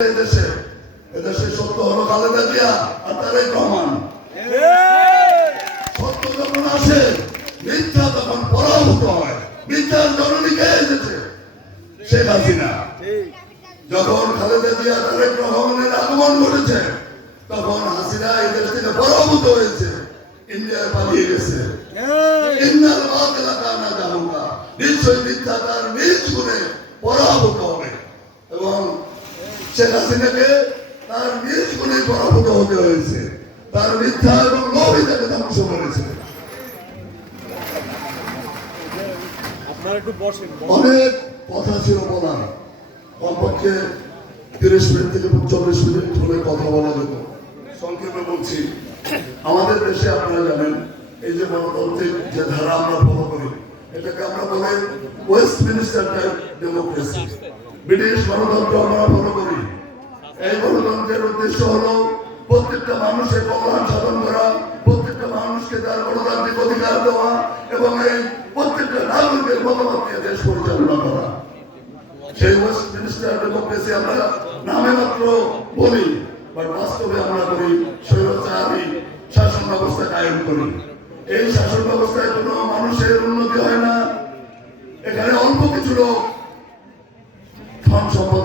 এদেশে এদেশে সত্য হলো খালেদা জিয়া আর তারেক রহমান। সত্য যখন আসে, মিথ্যা তখন পরাভূত হয়। মিথ্যার জননীকে এসেছে, শেখ হাসিনা। যখন খালেদা জিয়া তারেক রহমানের আগমন ঘটেছে, তখন হাসিনা এই দেশ থেকে পরাভূত হয়েছে। ইন্ডিয়ায় পালিয়ে গেছে। ইন্নাল বাতিলা কানা জাহুকা নিশ্চয় মিথ্যা তার নিজ গুণে পরাভূত। শেখ হাসিনাকে তার নিজ গুণে পরাভূত হতে হয়েছে। তার মিথ্যা এবং লোভই তাকে ধ্বংস করেছে। অনেক কথা ছিল বলার কমপক্ষে তিরিশ মিনিট থেকে চল্লিশ মিনিট ধরে কথা বলা যেত। সংক্ষেপে বলছি আমাদের দেশে আপনারা জানেন এই যে গণতান্ত্রিক যে ধারা আমরা ফলো করি এটাকে আমরা বলে Westminster type democracy British গণতন্ত্র আমরা ফলো করি। এই গণতন্ত্রের উদ্দেশ্য হলো প্রত্যেকটা মানুষের কল্যাণ সাধন করা, প্রত্যেকটা মানুষকে তার গণতান্ত্রিক অধিকার দেওয়া এবং এই প্রত্যেকটা নাগরিকের মতামত দেশ পরিচালনা করা। সেই ওয়েস্ট মিনিস্টার ডেমোক্রেসি আমরা নামে মাত্র বলি, বাট বাস্তবে আমরা করি শাসন ব্যবস্থা কায়েম করি। এই শাসন ব্যবস্থায় কোনো মানুষের উন্নতি হয় না। এখানে অল্প কিছু লোক ধন সম্পদ